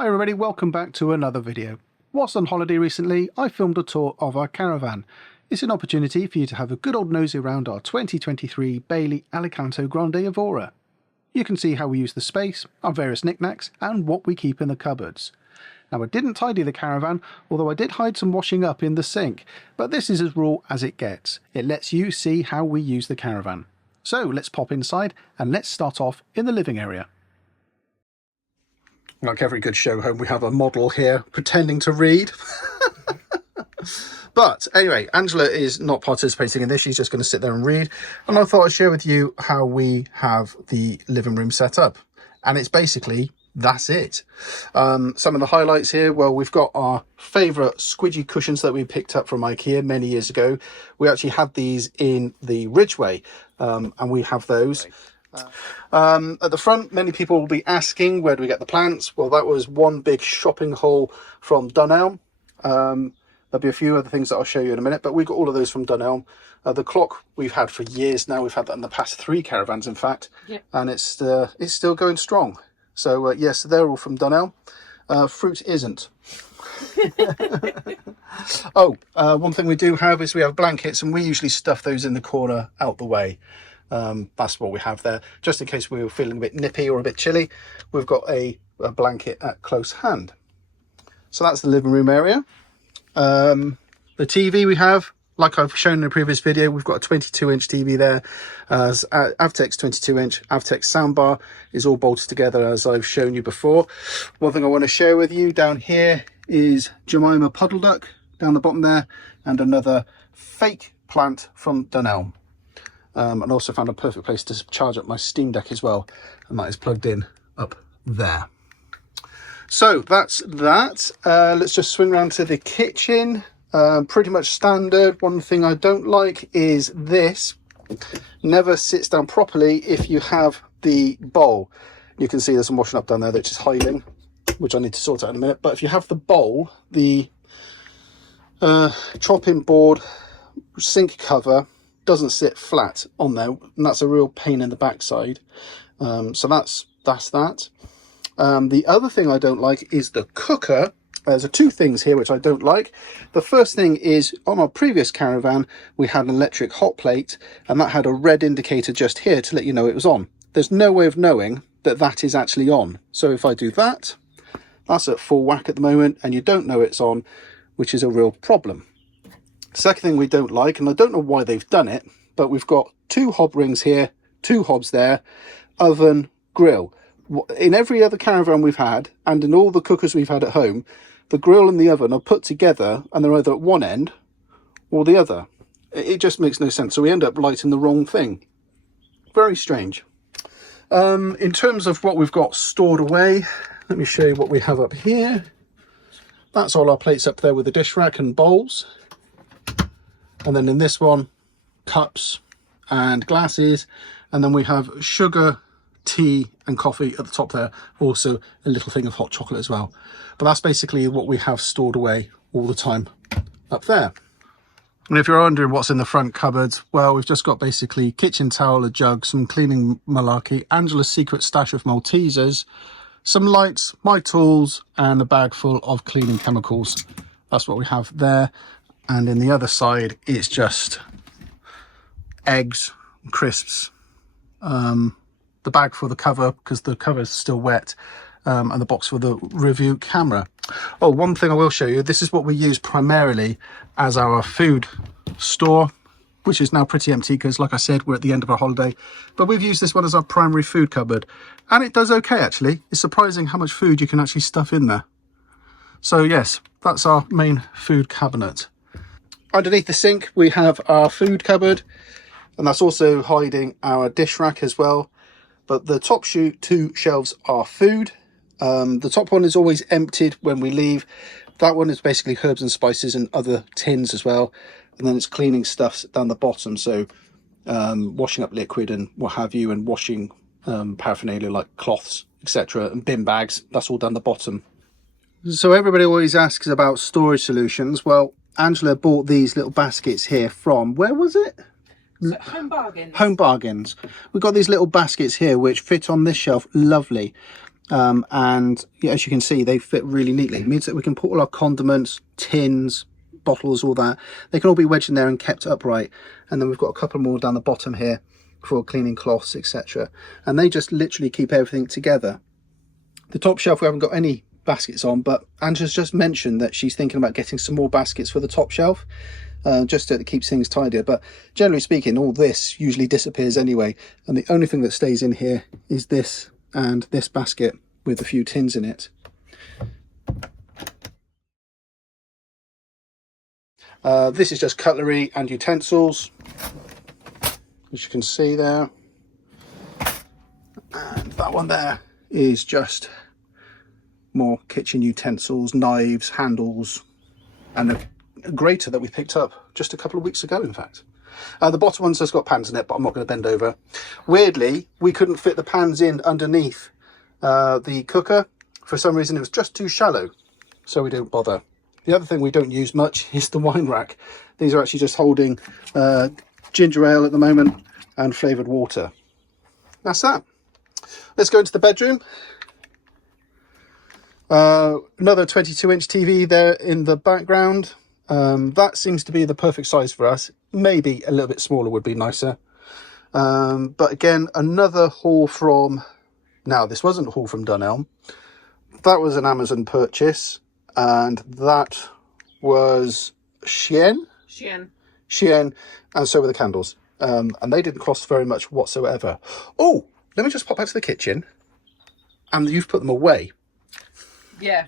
Hi everybody, welcome back to another video. Whilst on holiday recently, I filmed a tour of our caravan. It's an opportunity for you to have a good old nosy around our 2023 Bailey Alicanto Grande Evora. You can see how we use the space, our various knickknacks, and what we keep in the cupboards. Now I didn't tidy the caravan, although I did hide some washing up in the sink, but this is as raw as it gets. It lets you see how we use the caravan. So let's pop inside and let's start off in the living area. Like every good show home, we have a model here pretending to read. But anyway, Angela is not participating in this. She's just going to sit there and read. And I thought I'd share with you how we have the living room set up. And it's basically, that's it. Some of the highlights here, well, we've got our favourite squidgy cushions that we picked up from IKEA many years ago. We actually had these in the Ridgeway, and we have those. At the front, many people will be asking, where do we get the plants? Well, that was one big shopping haul from Dunelm. There'll be a few other things that I'll show you in a minute, but we got all of those from Dunelm. The clock we've had for years now. We've had that in the past 3 caravans, in fact. Yep. And it's still going strong. So yes, they're all from Dunelm. Fruit isn't. Oh, one thing we do have is we have blankets, and we usually stuff those in the corner out the way. That's what we have there, just in case we were feeling a bit nippy or a bit chilly. We've got a blanket at close hand. So that's the living room area. The TV we have, like I've shown in a previous video, we've got a 22-inch TV there. Avtex 22-inch, Avtex soundbar is all bolted together as I've shown you before. One thing I want to share with you down here is Jemima puddle duck down the bottom there, and another fake plant from Dunelm. And also found a perfect place to charge up my Steam Deck as well, and that is plugged in up there. So that's that. Let's just swing around to the kitchen. Pretty much standard. One thing I don't like is this never sits down properly if you have the bowl. You can see there's some washing up down there that's just hiding, which I need to sort out in a minute. But if you have the bowl, the chopping board sink cover doesn't sit flat on there, and that's a real pain in the backside. So that's that. The other thing I don't like is the cooker. There's 2 things here which I don't like. The first thing is, on our previous caravan we had an electric hot plate, and that had a red indicator just here to let you know it was on. There's no way of knowing that that is actually on. So if I do that, that's at full whack at the moment, and you don't know it's on, which is a real problem. Second thing we don't like, and I don't know why they've done it, but we've got 2 hob rings here, 2 hobs there, oven, grill. In every other caravan we've had, and in all the cookers we've had at home, the grill and the oven are put together, and they're either at one end or the other. It just makes no sense, so we end up lighting the wrong thing. Very strange. In terms of what we've got stored away, let me show you what we have up here. That's all our plates up there with the dish rack and bowls. And then in this one, cups and glasses, and then we have sugar, tea and coffee at the top there, also a little thing of hot chocolate as well. But that's basically what we have stored away all the time up there. And if you're wondering what's in the front cupboards, well, we've just got basically kitchen towel, a jug, some cleaning malarkey, Angela's secret stash of Maltesers, some lights, my tools, and a bag full of cleaning chemicals. That's what we have there. And in the other side, it's just eggs, crisps, the bag for the cover, because the cover is still wet, and the box for the review camera. Oh, one thing I will show you, this is what we use primarily as our food store, which is now pretty empty because, like I said, we're at the end of our holiday. But we've used this one as our primary food cupboard, and it does okay, actually. It's surprising how much food you can actually stuff in there. So yes, that's our main food cabinet. Underneath the sink we have our food cupboard, and that's also hiding our dish rack as well. But the top 2 shelves are food. The top one is always emptied when we leave. That one is basically herbs and spices and other tins as well. And then it's cleaning stuff down the bottom, so washing up liquid and what have you, and washing paraphernalia like cloths, etc., and bin bags. That's all down the bottom. So everybody always asks about storage solutions. Well, Angela bought these little baskets here from, where was it? So Home Bargains. Home Bargains. We've got these little baskets here which fit on this shelf lovely. And yeah, as you can see, they fit really neatly. It means that we can put all our condiments, tins, bottles, all that. They can all be wedged in there and kept upright. And then we've got a couple more down the bottom here for cleaning cloths, etc. And they just literally keep everything together. The top shelf we haven't got any baskets on, but Angela's just mentioned that she's thinking about getting some more baskets for the top shelf, just so it keeps things tidier. But generally speaking, all this usually disappears anyway, and the only thing that stays in here is this and this basket with a few tins in it. This is just cutlery and utensils, as you can see there, and that one there is just more kitchen utensils, knives, handles, and a grater that we picked up just a couple of weeks ago, in fact. The bottom one's just got pans in it, but I'm not going to bend over. Weirdly, we couldn't fit the pans in underneath the cooker. For some reason it was just too shallow, so we didn't bother. The other thing we don't use much is the wine rack. These are actually just holding ginger ale at the moment and flavoured water. That's that. Let's go into the bedroom. Another 22-inch TV there in the background. That seems to be the perfect size for us. Maybe a little bit smaller would be nicer. But again, another haul from... Now, this wasn't a haul from Dunelm. That was an Amazon purchase. And that was Shein. And so were the candles. And they didn't cost very much whatsoever. Oh, let me just pop back to the kitchen. And you've put them away. Yeah.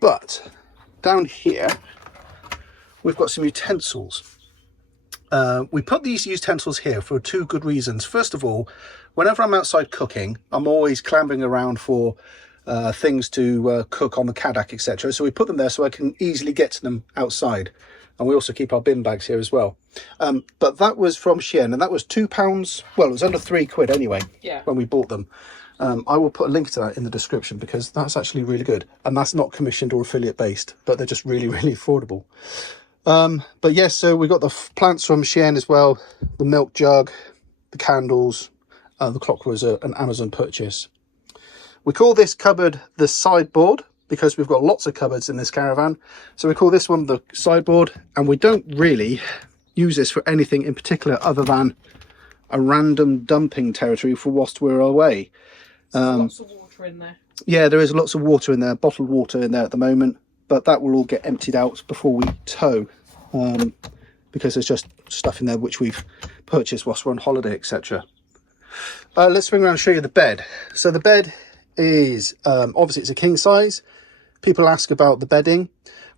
But down here, we've got some utensils. We put these utensils here for two good reasons. First of all, whenever I'm outside cooking, I'm always clambering around for things to cook on the Kadak, etc. So we put them there so I can easily get to them outside. And we also keep our bin bags here as well. But that was from Shein, and that was £2. Well, it was under £3 anyway. Yeah. When we bought them. I will put a link to that in the description because that's actually really good. And that's not commissioned or affiliate based, but they're just really, really affordable. But yes, so we got the plants from Shein as well, the milk jug, the candles, the clock was an Amazon purchase. We call this cupboard the sideboard because we've got lots of cupboards in this caravan. So we call this one the sideboard, and we don't really use this for anything in particular other than a random dumping territory for whilst we're away. Lots of water in there. Yeah, there is lots of water in there, bottled water in there at the moment, but that will all get emptied out before we tow, because there's just stuff in there which we've purchased whilst we're on holiday, etc. Let's swing around and show you the bed. So the bed is, obviously it's a king size. People ask about the bedding.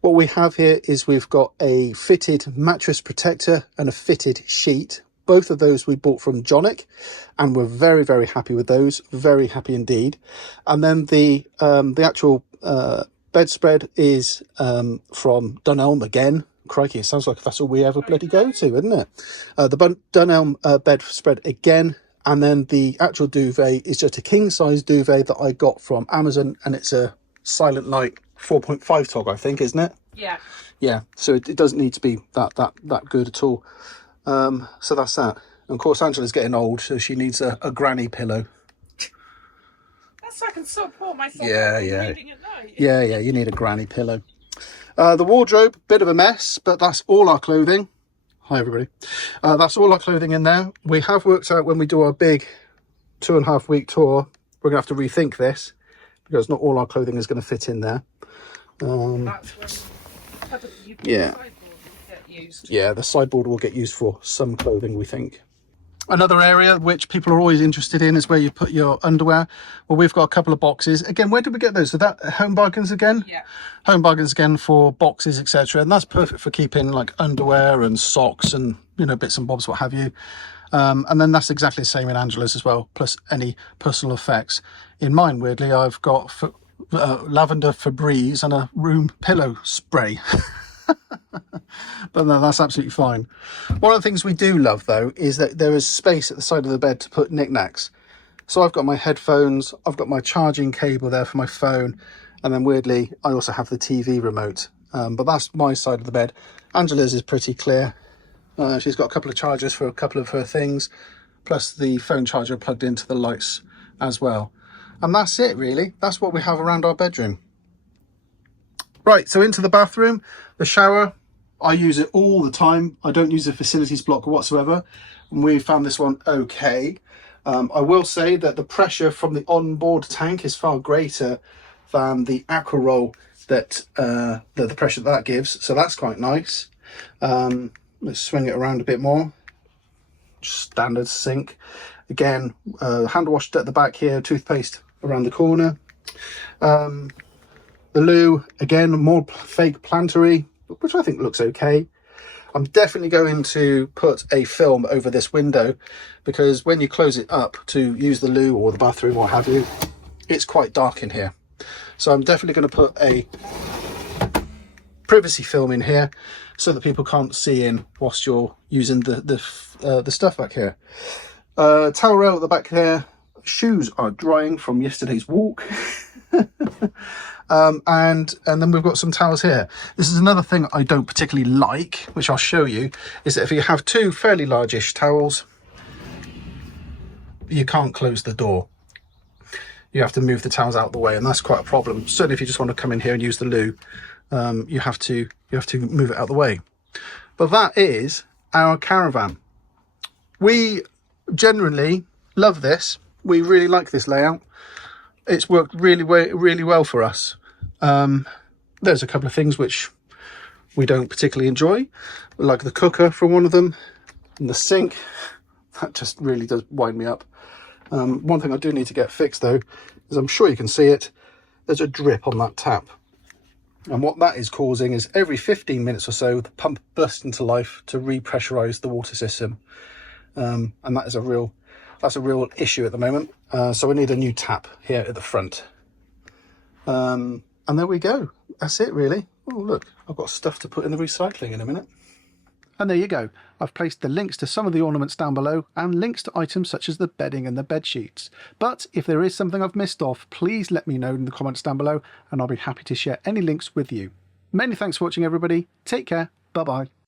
What we have here is we've got a fitted mattress protector and a fitted sheet. Both of those we bought from Jonic, and we're very, very happy with those. Very happy indeed. And then the actual bedspread is from Dunelm again. Crikey, it sounds like that's all we ever bloody go to, isn't it? The Dunelm bedspread again. And then the actual duvet is just a king size duvet that I got from Amazon, and it's a Silent Night 4.5 tog, I think, isn't it? Yeah. Yeah, so it doesn't need to be that good at all. So that's that. And of course, Angela's getting old, so she needs a granny pillow. That's so I can support myself. Yeah. Reading at night. Yeah, you need a granny pillow. The wardrobe, bit of a mess, but that's all our clothing. Hi, everybody. That's all our clothing in there. We have worked out when we do our big 2.5 week tour, we're going to have to rethink this because not all our clothing is going to fit in there. That's when yeah. The sideboard will get used. Yeah, the sideboard will get used for some clothing, we think. Another area which people are always interested in is where you put your underwear. Well, we've got a couple of boxes. Again, where did we get those? So that Home Bargains again? Yeah. Home Bargains again for boxes, etc. And that's perfect for keeping like underwear and socks and, you know, bits and bobs, what have you. And then that's exactly the same in Angela's as well, plus any personal effects. In mine, weirdly, I've got lavender Febreze and a room pillow spray. But no, that's absolutely fine. One of the things we do love, though, is that there is space at the side of the bed to put knickknacks. So I've got my headphones, I've got my charging cable there for my phone, and then weirdly, I also have the TV remote. But that's my side of the bed. Angela's is pretty clear. She's got a couple of chargers for a couple of her things, plus the phone charger plugged into the lights as well. And that's it really. That's what we have around our bedroom. Right, so into the bathroom, the shower. I use it all the time. I don't use a facilities block whatsoever. And we found this one okay. I will say that the pressure from the onboard tank is far greater than the aqua roll that the pressure that gives. So that's quite nice. Let's swing it around a bit more. Just standard sink. Again, hand washed at the back here, toothpaste around the corner. The loo, again, more fake plantery, which I think looks okay. I'm definitely going to put a film over this window because when you close it up to use the loo or the bathroom or have you, it's quite dark in here. So I'm definitely going to put a privacy film in here so that people can't see in whilst you're using the stuff back here. Towel rail at the back there. Shoes are drying from yesterday's walk. And then we've got some towels here. This is another thing I don't particularly like, which I'll show you, is that if you have two fairly largish towels, you can't close the door. You have to move the towels out of the way, and that's quite a problem. Certainly if you just want to come in here and use the loo, you have to move it out of the way. But that is our caravan. We generally love this. We really like this layout. It's worked really well for us. There's a couple of things which we don't particularly enjoy, like the cooker for one of them, and the sink. That just really does wind me up. One thing I do need to get fixed though, is I'm sure you can see it, there's a drip on that tap. And what that is causing is every 15 minutes or so, the pump bursts into life to repressurize the water system. And that's a real issue at the moment. So we need a new tap here at the front. And there we go. That's it really. Oh look, I've got stuff to put in the recycling in a minute. And there you go. I've placed the links to some of the ornaments down below and links to items such as the bedding and the bed sheets. But if there is something I've missed off, please let me know in the comments down below and I'll be happy to share any links with you. Many thanks for watching everybody. Take care. Bye bye.